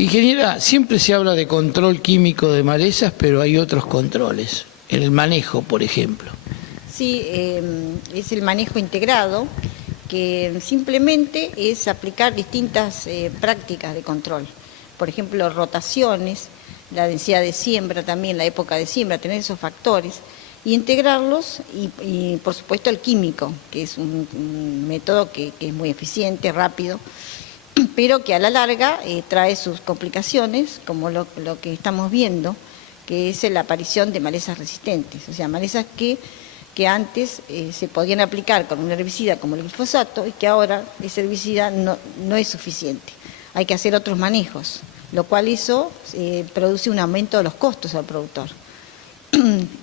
Ingeniera, siempre se habla de control químico de malezas, pero hay otros controles, en el manejo, por ejemplo. Sí, es el manejo integrado, que simplemente es aplicar distintas prácticas de control. Por ejemplo, rotaciones, la densidad de siembra también, la época de siembra, tener esos factores, y integrarlos, y por supuesto el químico, que es un método que es muy eficiente, rápido, pero que a la larga trae sus complicaciones, como lo que estamos viendo, que es la aparición de malezas resistentes, o sea, malezas que antes se podían aplicar con un herbicida como el glifosato y que ahora ese herbicida no es suficiente. Hay que hacer otros manejos, lo cual produce un aumento de los costos al productor.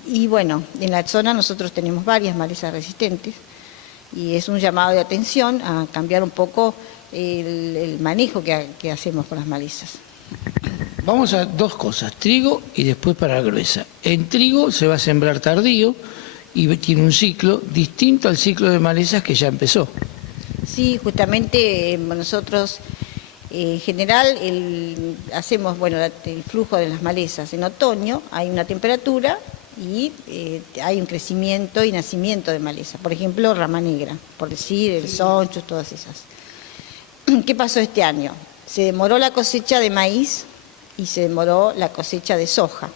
Y bueno, en la zona nosotros tenemos varias malezas resistentes y es un llamado de atención a cambiar un poco el manejo que hacemos con las malezas. Vamos a dos cosas, trigo y después para la gruesa. En trigo se va a sembrar tardío y tiene un ciclo distinto al ciclo de malezas que ya empezó. Sí, justamente nosotros en general hacemos el flujo de las malezas. En otoño hay una temperatura y hay un crecimiento y nacimiento de maleza. Por ejemplo, rama negra, por decir, el soncho, todas esas. ¿Qué pasó este año? Se demoró la cosecha de maíz y se demoró la cosecha de soja.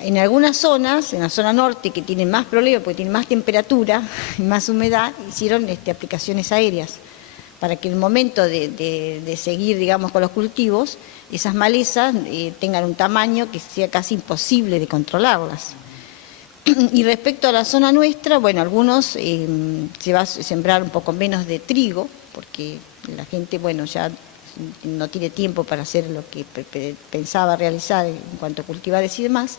En algunas zonas, en la zona norte, que tienen más problemas porque tienen más temperatura y más humedad, hicieron aplicaciones aéreas para que en el momento de seguir, digamos, con los cultivos, esas malezas tengan un tamaño que sea casi imposible de controlarlas. Y respecto a la zona nuestra, bueno, algunos se va a sembrar un poco menos de trigo, porque la gente, bueno, ya no tiene tiempo para hacer lo que pensaba realizar en cuanto a cultivares y demás.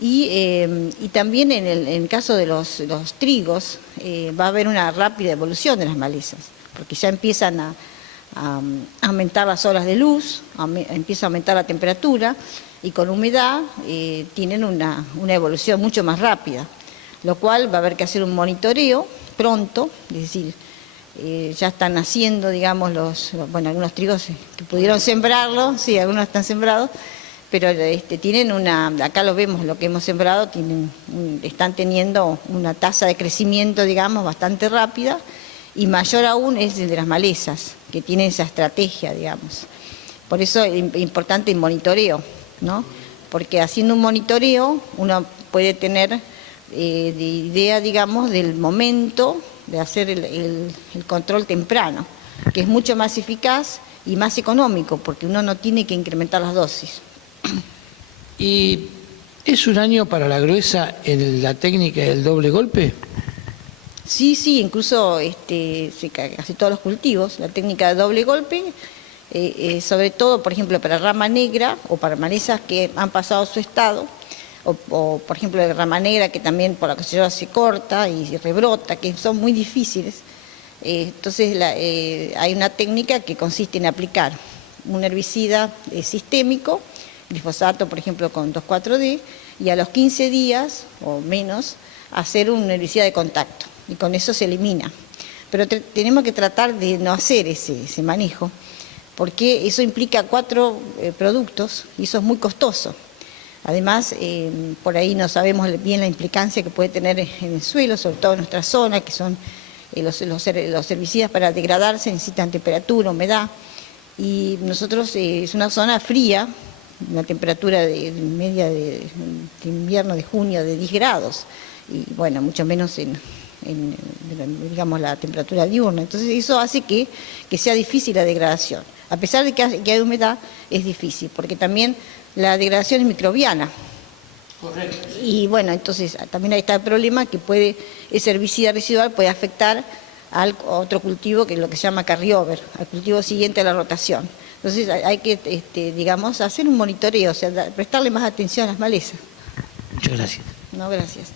Y también en el caso de los trigos va a haber una rápida evolución de las malezas, porque ya empiezan a aumentar las horas de luz, empieza a aumentar la temperatura y con humedad tienen una evolución mucho más rápida, lo cual va a haber que hacer un monitoreo pronto, es decir, ya están naciendo, digamos, algunos trigos que pudieron sembrarlo, sí, algunos están sembrados, pero tienen acá lo vemos, lo que hemos sembrado, están teniendo una tasa de crecimiento, digamos, bastante rápida, y mayor aún es el de las malezas, que tienen esa estrategia, digamos. Por eso es importante el monitoreo, ¿no? Porque haciendo un monitoreo uno puede tener idea, digamos, del momento de hacer el control temprano, que es mucho más eficaz y más económico, porque uno no tiene que incrementar las dosis. ¿Y es un año para la gruesa en la técnica del doble golpe? Sí, incluso casi todos los cultivos, la técnica de doble golpe, sobre todo, por ejemplo, para rama negra o para malezas que han pasado su estado, o por ejemplo, la rama negra que también por la cosecha se corta y rebrota, que son muy difíciles. Entonces hay una técnica que consiste en aplicar un herbicida sistémico, glifosato, por ejemplo, con 2,4-D, y a los 15 días o menos hacer un herbicida de contacto, y con eso se elimina. Pero tenemos que tratar de no hacer ese manejo, porque eso implica 4 productos y eso es muy costoso. Además, por ahí no sabemos bien la implicancia que puede tener en el suelo, sobre todo en nuestra zona, que son los herbicidas para degradarse necesitan temperatura, humedad, y nosotros es una zona fría, una temperatura media de invierno de junio de 10 grados, y bueno, mucho menos digamos, la temperatura diurna. Entonces eso hace que sea difícil la degradación. A pesar de que hay humedad, es difícil, porque también la degradación es microbiana. Correcto. Y bueno, entonces también ahí está el problema que ese herbicida residual puede afectar a otro cultivo, que es lo que se llama carryover, al cultivo siguiente a la rotación. Entonces hay que, digamos, hacer un monitoreo, o sea, prestarle más atención a las malezas. Muchas gracias. No, gracias.